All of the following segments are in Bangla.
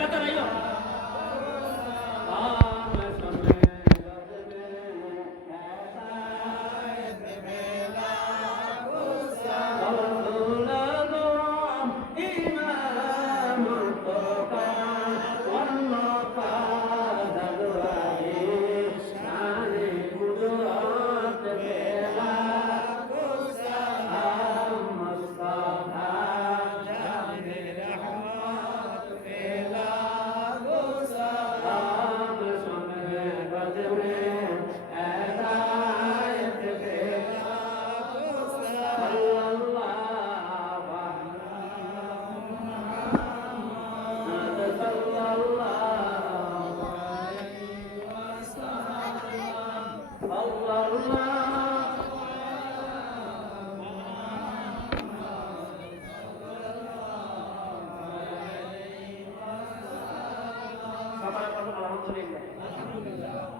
কথা নাই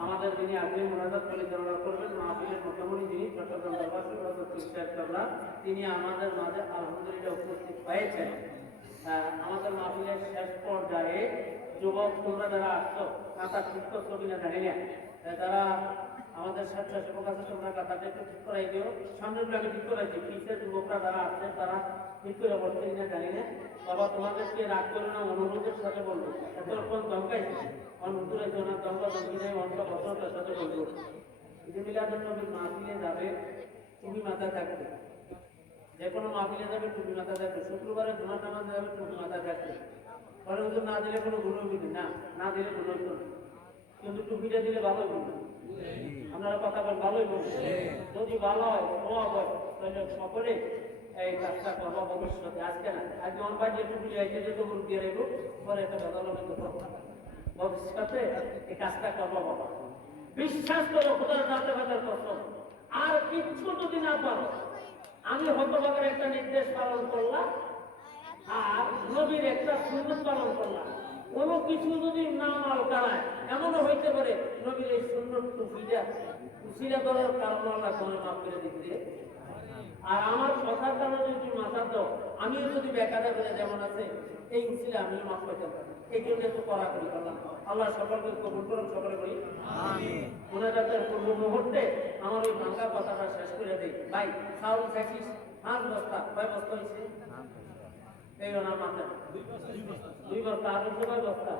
আমাদের যিনি আজকে মোনাজাত পরিচালনা করবেন মাহফিলের মুখ্যমন্ত্রী যিনি চট্টগ্রাম দরবার তিনি আমাদের মাঝে আলহামদুলিল্লাহ উপস্থিত হয়েছেন। আমাদের মাহফিলের শেষ পর্যায়ে যুবক তোমরা যারা আসছো কাঁথা ঠিক করছো কিনা জানি না, তারা আমাদের স্বেচ্ছাসেবক আছে, তোমরা কাঁথাটা একটু ঠিক করাই দিও। সামনের ব্লকে ঠিক করাইছি, পিছের যুবকরা যারা আসছে তারা ঠিক করে বলছে কিনা জানি না। বাবা তোমাদেরকে রাগ করে না, অনুরোধের সাথে বলবো, এতক্ষণ ধমকাইছে অনুরোধের জন্য ধমকা ধমকি নেই, অনকা বছরটার সাথে বলবো ঈদে মিলাদুন নবীর মাহফিলে যাবে টুপি মাথায় থাকবে, যে কোনো মাহফিলে যাবে টুপি মাথায় থাকবে, শুক্রবারে জুমার নামাজে যাবে টুপি মাথায় থাকবে। পরে হুজুর না দিলে কোনো গুণ হইবে না, না দিলে গুণ হইতো না, কিন্তু টুপিটা দিলে ভালোই বলবে। আপনারা কথা বলেন ভালোই বলবে, যদি ভালো হয় সব হয় তাহলে সকলে এই কাজটা করবো ভবিষ্যতে। আজকে না, আজকে অনবাই যে টুপি আইতে যে তো গ্রুপ দিয়ে রাখবো, পরে একটা বদল ভবিষ্যতে এই কাজটা করবো বাবা। বিশ্বাস করো খোদার রাতে বাজার কসম, আর কিচ্ছু যদি না পারো, আমি হতভাগের একটা নির্দেশ পালন করলাম আর নবীর একটা সুন্নত পালন করলাম, কোনো কিছু যদি না মাল কারায় এমনও হইতে পারে নবীর এই সুন্নত টুপিটা উসিলা করার কারণ আল্লাহ করে মাফ করে দিতে। আর আমার কথার কারণে যদি মাথা দাও, আমিও যদি বেকারে করে যেমন আছে এই উসিলা আমিও মাফ করতে পারি, এই জন্য তো কড়াকড়ি করলাম। আল্লাহ সকলকে কবুল করুন, সকলে করি আমিন। মুনাজাতের পূর্ব মুহূর্তে আমার ওই ভাঙা কথাটা শেষ করে দেই। ভাই চাউল খাইছিস 5 বস্তা, কয় বস্তা হয়েছে? এই ওনার মাথায় 2 বস্তা, আর 2 বস্তা।